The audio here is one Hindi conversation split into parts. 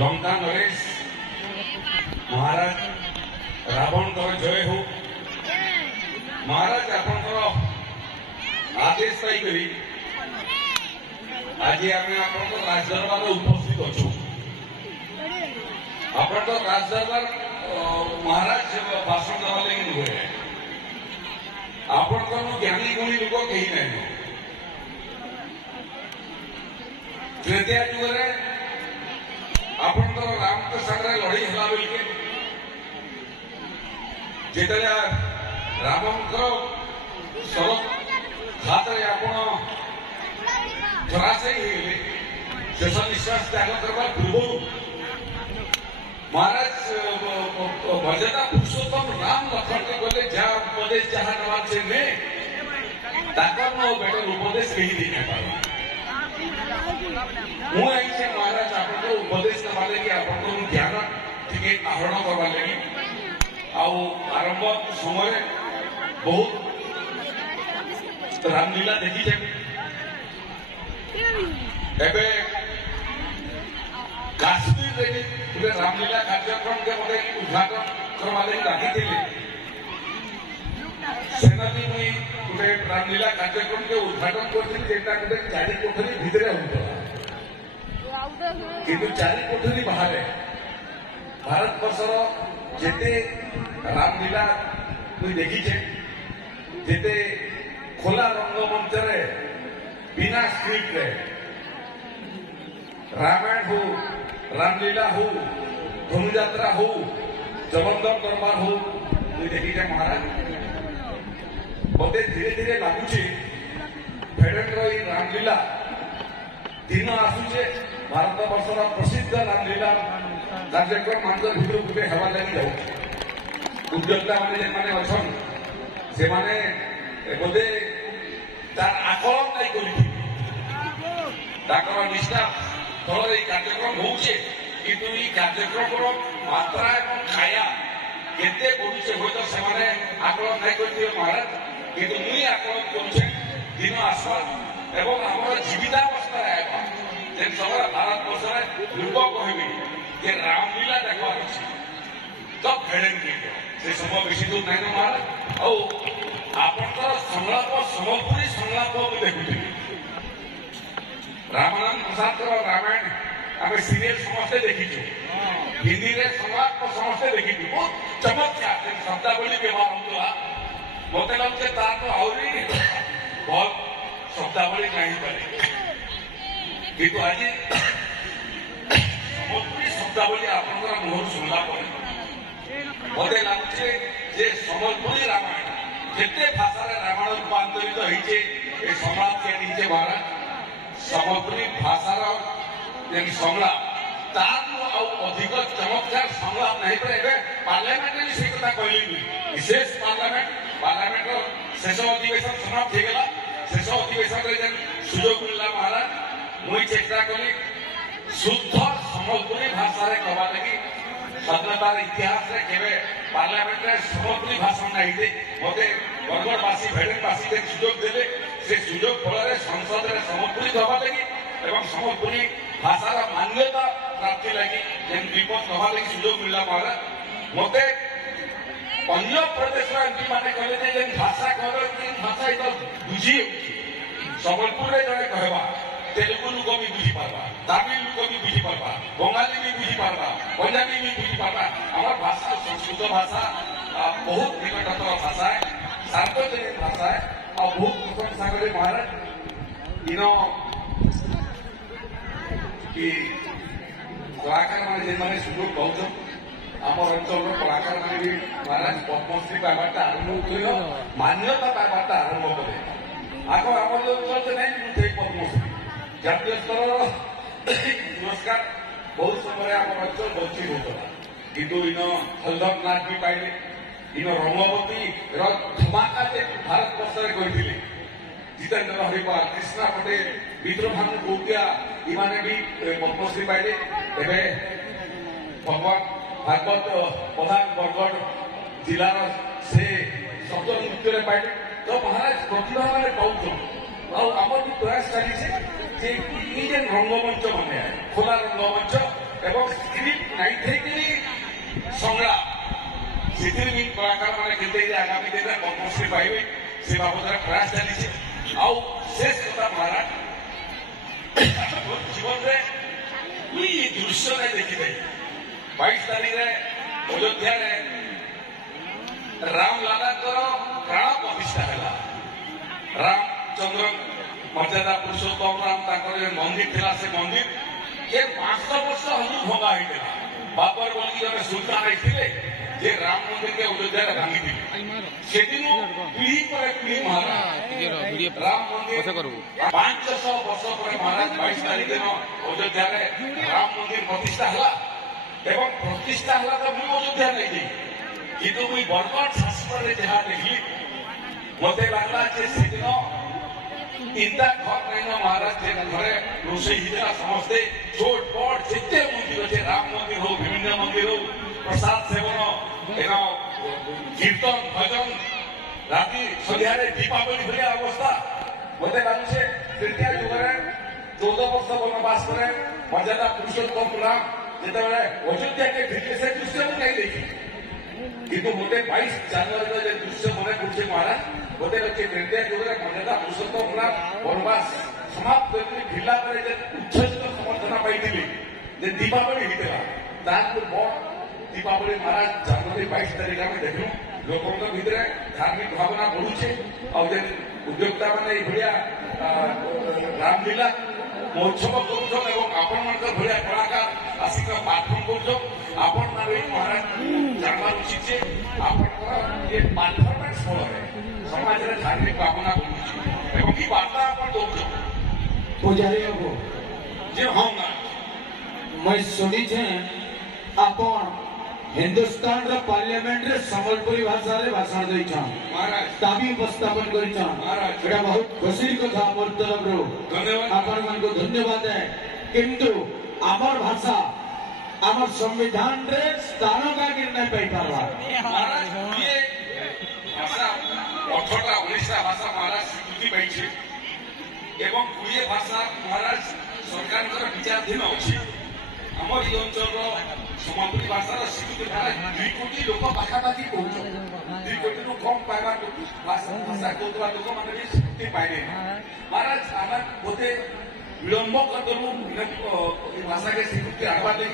लंका नरेश महाराज रावण जय हो महाराज आपंकर आदेश पाई आज आम आप राजदरबार उपस्थित अच्छु आप राजदरबार महाराज भाषण देवा लगे नुहे आपण ज्ञानी गुणी लोक कहीं नहीं त्रेतिया जुगे आपण राम के सागर लड़ाई है बोलिके जिते रामंकर शरद घात धराशायी शेष निश्वास त्याग करने पूर्व महाराज मर्यादा पुरुषोत्तम राम लखन के गले जहाँ उपदेश जहाँ नवाब से ने बेटर उपदेश कहीं दे नहीं पारा मुझे महाराज आप उपदेश दबा लगे आप ज्ञान टे आहरण करवा लगे आरंभ समय बहुत रामलीला देखी काश्मीर पूरे रामलीला कार्यक्रम के मत उद्घाटन करवा लगे डाकी सेनानी मुई गोटे रामलीला कार्यक्रम के उद्घाटन करते चारि कोठरी भितर होता किंतु चारि कोठरी बाहर भारत वर्षर जेते रामलीला मुई देखीचे जेते खोला रंगमंच रे बिना स्क्रिप्ट रे रामायण हो रामलीला हो धनुयात्रा हो जबरदस्त दरबार हो मुई देखीचे महाराज मत धीरे धीरे लगुचे फेडेंटर रामलीला दिन आसुचे भारत वर्षर प्रसिद्ध रामलीला कार्यक्रम मान भर गोटे हवा लगी जाऊँ उद्योक्ता मैंने अच्छा से बोधे तार आकलन नहीं कर निष्ठा फल कार्यक्रम होचे किंतु ये कार्यक्रम मात्रा और खाया केते पड़ुचे हूँ तो से आकलन नहीं कर महाराज किंतु मुई आकलन करुचे दिन आसवा एवं आम जीवितावस्था जेन सब भारत वर्ष लोक कहबी जे रामलीला देखा तब भेड़े से समय बेसी दूर नहीं ना महाराज आपर संलाप सम्बलपुरी संलाप देखुी रामानंद प्रसाद रामायण आम सीरियल समस्ते देखीचु हिंदी रे संलाप समस्ते देखीचु बहुत चमत्कार शब्दावली व्यवहार होता मत लगे तार तो आहरी बहुत शब्दावली नहीं पारे किंतु आज सम्बलपुरी शब्दावली आपंकर मुहर शुणला मत लगुचे जे सम्बलपुरी रामायण जिते भाषा रामायण रूपांतरित होइचे ए संलाप के महाराज सम्बलपुरी भाषार संलाप तार अधिक चमत्कार संलाप नहीं पारे पार्लियामेंट से कथा कहली विशेष पार्लियामेंट शेष अधिवेशन समाप्त हो गला शेष अधिवेशन सुजोग मिलला महाराज मुई चेष्टा कली शुद्ध सम्बलपुरी भाषा कहवा लगी स्वाधीनतार इतिहास केवे पार्लियामेंट सम्बलपुरी भाषण नहीं दे मत बरगढ़वासी भेड़ेवासी सुजोग देले से सुजोग फल संसद में सम्बलपुरी कहवा लगी एवं सम्बलपुरी भाषार मान्यता प्राप्ति लगी विपद कहवा लगी सुजोग मिलला महाराज मत अन्य प्रदेश एमपी मैंने कहले भाषा कह भाषा तो बुझी सम्बलपुर जड़े कहवा तेलुगु लोक भी बुझी पार्बा तमिल लोक भी बुझी पार्बा बंगाली भी बुझी पार्बा पंजाबी भी बुझी पार्बा आम भाषा संस्कृत भाषा बहुत निकटतर भाषा है सार्वजनिक भाषा है और बहुत निकट सागर महाराज इन कलाकार मैंने सुजोग पाऊन आम अंचल कलाकार मैंने भी महाराज पद्मश्री पाइबाटा आरंभ कर मान्यता पाइबाटा आरंभ करे आग आम अंचल नहीं पद्मश्री जातीय स्तर पुरस्कार बहुत समय आम अंचल बंचित होता किंतु इन हलधर नाथ भी पाइले इन रंगवती धमाका भारत वर्ष में जितेन्द्र हरिपाल कृष्णा पटेल विद्रोभानु गौतिया इमाने भी पद्मश्री पाइले भगवान भागवत प्रधान बरगढ़ जिलार से शब्द नृत्य पाइले तो महाराज प्रतिभा मैंने पाऊँ आम भी प्रयास चली যে ইন্ডিয়ান রঙ্গমঞ্চ মানে খোলা রঙ্গমঞ্চ এবং স্ক্রিপ্ট নাই থেকে সংগ্রাম ସେଥିରେ ବି କଳାକାରମାନେ କେତେ ଆଗାମୀ ଦିନରେ ପଦ୍ମଶ୍ରୀ ପାଇବେ ସେ ବାବଦରେ ପ୍ରୟାସ ଚାଲିଛି। ଆଉ ଶେଷ କଥା ମହାରାଜ ଜୀବନରେ ମୁଁ ଏ ଦୃଶ୍ୟରେ ଦେଖିଥାଏ 22 ତାରିଖରେ ଅଯୋଧ୍ୟାରେ ରାମଲାଲାଙ୍କର ପ୍ରାଣ ପ୍ରତିଷ୍ଠା ହେଲା। ରାମଚନ୍ଦ୍ର ମର୍ଯ୍ୟାଦା ପୁରୁଷୋତ୍ତମ ରାମ ତାଙ୍କର ଯେ ମନ୍ଦିର ଥିଲା ସେ ମନ୍ଦିର ଏ 500 ବର୍ଷ ହଜୁ ଭଙ୍ଗା ହେଇଥିଲା। ବାବର ବୋଲିକି ଜଣେ ସୁଲତାନ ଆସିଥିଲେ ଯେ ରାମ ମନ୍ଦିରকে ଅଯୋଧ୍ୟାରେ ଭାଙ୍ଗିଥିଲେ। ସେଦିନୁ ପିଢ଼ି ପରେ ପିଢ଼ି ମହାରାଜ ରାମ ମନ୍ଦିର 500 ବର୍ଷ ପରେ ମହାରାଜ 22 ତାରିଖ ଦିନ ଅଯୋଧ୍ୟାରେ ରାମ ମନ୍ଦିର ପ୍ରତିଷ୍ଠା ହେଲା ଏବଂ ପ୍ରତିଷ୍ଠା ହେଲା ତ ମୁଁ ଅଯୋଧ୍ୟା ନେଇଛି କିନ୍ତୁ ମୁଁ ବରଗଡ଼ ଶାସ୍ତ୍ରରେ ଯାହା ଦେଖିଲି ମତେ ଲାଗିଲା ଯେ ସେଦିନ ତିନିଟା ଘର ନାଇନ ମହାରାଜ ଯେ ଘରେ ରୋଷେଇ ହେଇଥିଲା ସମସ୍ତେ ଛୋଟ ବଡ଼ ଯେତେ ମନ୍ଦିର ଅଛି ରାମ ମନ୍ଦିର ହଉ ବିଭିନ୍ନ ମନ୍ଦିର ହଉ ପ୍ରସାଦ ସେବନ କୀର୍ତ୍ତନ ଭଜନ ରାତି ସନ୍ଧ୍ୟାରେ ଦୀପାବଳି ଭଳିଆ ଅବସ୍ଥା ମତେ ଲାଗୁଛେ ତୃତୀୟ ଯୁଗରେ 14 ବର୍ଷ ବନବାସ ପରେ ମର୍ଯ୍ୟାଦା ପୁରୁଷୋତ୍ତମ ରାମ ଯେତେବେଳେ ଅଯୋଧ୍ୟାକେ ଫିରିଲେ ସେ ଦୃଶ୍ୟ ମୁଁ ନାଇଁ ଦେଖି କିନ୍ତୁ ମୋତେ 22 ଜାନୁଆରୀର ଯେ ଦୃଶ୍ୟ ମନେ ପଡୁଛି ମହାରାଜ ମୋତେ ଲାଗୁଛି ତୃତୀୟ ଯୁଗରେ ମର୍ଯ୍ୟାଦା ପୁରୁଷୋତ୍ତମ ରାମ ବନବାସ ସମାପ୍ତ କରି ଫିରିଲା ପରେ ଯେ ଉଚ୍ଛ୍ୱସିତ ସମର୍ଥନ ପାଇଥିଲି ଯେ ଦୀପାବଳି ହେଇଥିଲା ତାହାକୁ ବଡ଼ दीपावली महाराज जनवरी 22 तारीख आम देखू लोकों भितर धार्मिक भावना बढ़ुचे और उद्योक्ता मैंने भाया रामलीला महोत्सव कर भाया कलाकार आसिक पाठन कर महाराज जानवा उचित जे ये परफॉर्मेंस फल समाज में धार्मिक भावना बढ़ुची वार्ता आप पुजारी जे हाँ मैं शुणी आपण हिंदुस्तान रो पार्लियामेंट रे संबलपुरी भाषा रे भाषण देइछन दाबी उपस्थापन करिछन एटा बहुत खुशी कथा मोर तरफ रो धन्यवाद आपण मन को धन्यवाद है किंतु आमर भाषा आमर संविधान रे स्थान का निर्णय पाई पारवा महाराज ये भाषा 18टा 19टा भाषा महाराज स्वीकृति पाइछे एवं 20 भाषा महाराज सरकार कर विचाराधीन अछि हमर ई अंचल सम्बलपुरी भाषार स्वीकृति महाराज 2 कोटी लोक पाखापाखि कहूछ 2 कोटी रु कम पाइबा भाषा कहूवा लोक माने भी स्वीकृति पाइने महाराज आम बोधे विलंब करदेलु भाषा के स्वीकृति आनवा दे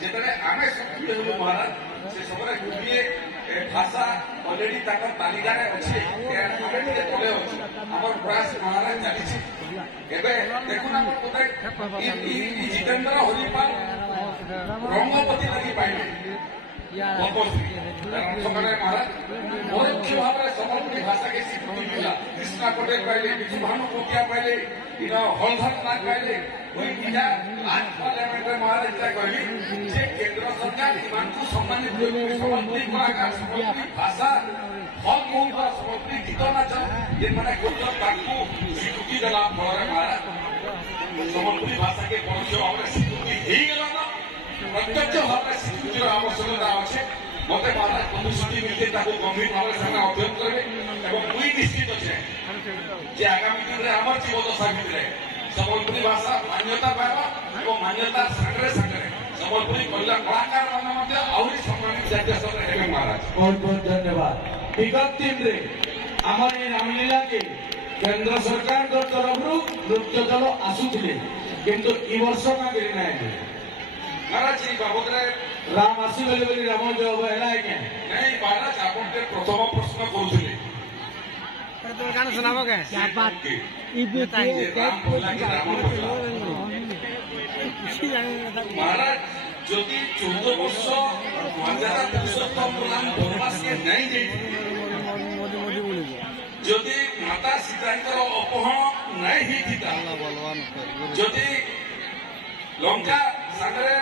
जेतने आम सक्रिय हलु महाराज से समय गोटे भाषा अलरेडी तालिका अच्छे तले अच्छे आम प्रयास महाराज चली देखुना जितेन्द्र हरिपाल रंगपति लगी पाइले महाराज परोक्ष भाव में सम्बलपुरी भाषा के स्वीकृति मिला कृष्णा पटेल पाइले विजु भानु कोटिया पाइले हलधर नाग पाइले आज पार्लियामेंट में महाराज कहली जे केंद्र सरकार ईमान को सम्मानित सम्बलपुरी कलाकार सम्बलपुरी भाषा हल कहूँ सम्बलपुरी गीत नाच ये मैंने स्वीकृति देला फल महाराज सम्बलपुरी भाषा के परोक्ष भाव में स्वीकृति हो गला प्रत्यक्ष भाव में स्वीकृतिर आवश्यकता अच्छे मत महाराज प्रतिश्रुति मिलते गंभीर भाव में अध्ययन करेंगे और मुई निश्चित अच्छे आगामी दिन में आम जीवदशा भितर सम्बलपुरी भाषा मान्यता पाइबा और मान्यता सागर सम्बलपुरी कलाकार मैंने आहरी सम्मानित जातीय स्तर में महाराज बहुत बहुत धन्यवाद विगत दिन रे आमर ये रामलीला के केंद्र सरकार तरफ नृत्य दल आसुले किंतु ई वर्ष का गिरना है महाराज ये बाबद राम आसगले बोली राम जब है नहीं महाराज आप प्रथम प्रश्न करुले गाना सुनाबो के क्या बात महाराज जदि 14 वर्ष मर्यादा पुरुषोत्तम राम बनवास के नहीं जाइए जदि माता सीतांकर अपहरण नहीं होता जदि लंका सागरे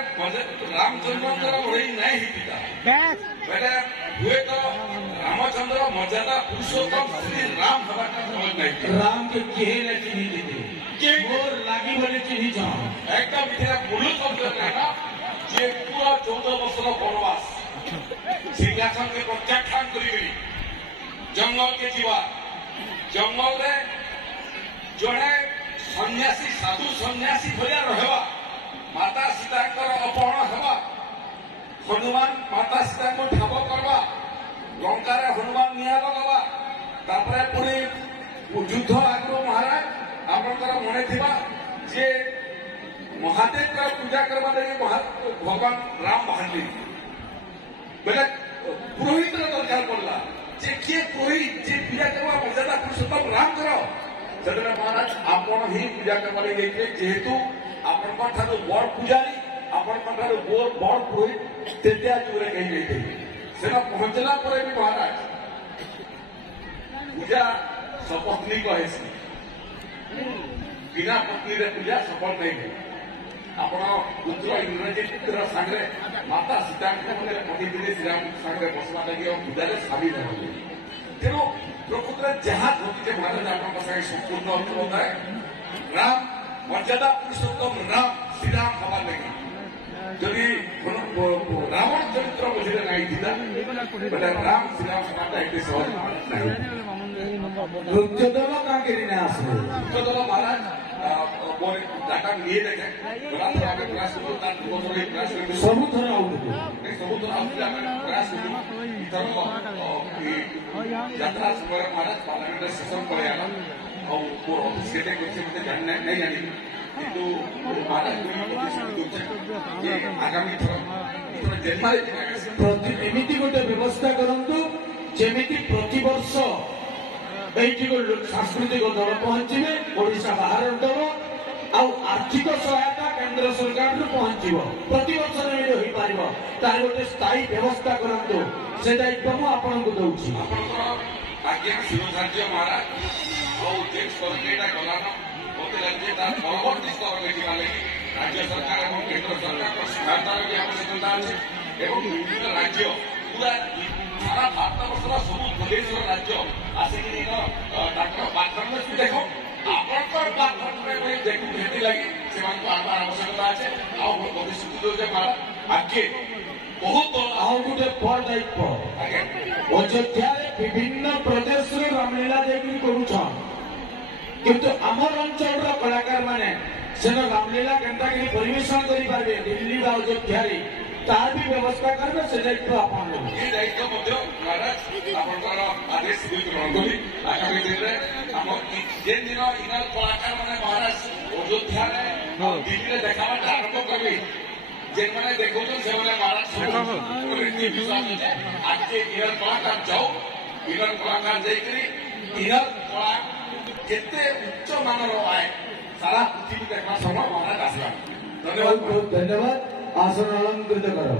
रामचंद्र लड़ाई नहीं होता बेले हुए तो रामचंद्र मर्यादा पुरुषोत्तम श्री राम हवा नहीं राम के केहे चिन्ही दे मोर लागी बोले चिन्ही जा एकदम इधर मूल शब्द ना जे पूरा 14 वर्ष बनवास सिंहासन के प्रत्याख्यान करी जंगल के जीवा जंगल रे जड़े सन्यासी साधु सन्यासी भलिया रहवा माता सीतांकर अपहरण हेबा हनुमान माता सीता को ठाब करवा लंकार हनुमान निया लगवा तापर पुणी युद्ध आगु महाराज आपंकर मन थिबा जे महादेव पूजा करवा लगे भगवान राम बाहर बेले पुरोहित दरकार पड़ला जे किए पुरोहित जे पूजा करवा मर्यादा पुरुषोत्तम राम करो से महाराज आपण ही पूजा करवा लगे जेहेतु आपण बड़ पूजारी आपण बड़ पुरोहित तेजा जुरे कही जाते सेना पहुंचला पर भी महाराज पूजा सपत्नी कहे बिना पत्नी रे पूजा सफल नहीं है आपण पुत्र इंद्रजित सांगे माता सीता पति श्रीराम सांगे बसवा लगे और पूजा सामिल होते तेणु प्रकृत जहाँ घटी महाराज आप संपूर्ण अर्थ होता है राम मर्यादा पुरुषोत्तम राम श्रीराम हवा लगे जदि रावण चरित्र बुझे नहीं थी राम श्रीराम हवा एक सहज दुर्योधन का गिरने आसे दुर्योधन महाराज डाटा लिए देखे प्रयास सबुथर प्रयास यात्रा समय महाराज पार्लियामेंट सेशन पड़े ऑफिस मत नहीं जानी किंतु महाराज आगामी एमती गोटे व्यवस्था करंतु जेमिति प्रति वर्ष सांस्कृतिक दल पहुंचे ओडिशा बाहर दल आर्थिक सहायता केंद्र सरकार पहुंच प्रति वर्ष हो पार तार गोटे स्थायी व्यवस्था करंतु से दायित्व मुझे आपको दूसरी आज्ञा शिरोधार्य महाराज और स्तर गलान मत लगे परवर्ती स्तर में राज्य सरकार और केंद्र सरकार सहायतार भी आवश्यकता अच्छे विभिन्न राज्य पूरा सारा भारत वर्ष सब प्रदेश राज्य आसिक बाथरूम देख आपंकर बाथरूम देखते लगे से आवश्यकता अच्छे भविष्य आगे बहुत गोटे बड़ दायित्व अयोध्या विभिन्न प्रदेश रामलीला देखिए करुछन किंतु आमर अंचल कलाकार माने सेन रामलीला केनता कि परिवेशन करि पारबे दिल्ली बा अयोध्या तार भी व्यवस्था करबे से दायित्व आपन ये दायित्व मध्य महाराज आपनकर आदेश रंगोली आगामी दिन रे हम जेन दिन इनर कलाकार माने महाराज अयोध्या रे दिल्ली रे देखावा आरंभ करबे जेन माने देखो तो से माने महाराज रीति विश्वास है आज के इनर कलाकार जाओ इनर कलाकार जाइकरी इनर कला केते उच्च मानर आए सारा पृथ्वी देखना समय महाराज आसला धन्यवाद आसन अलंकृत करो।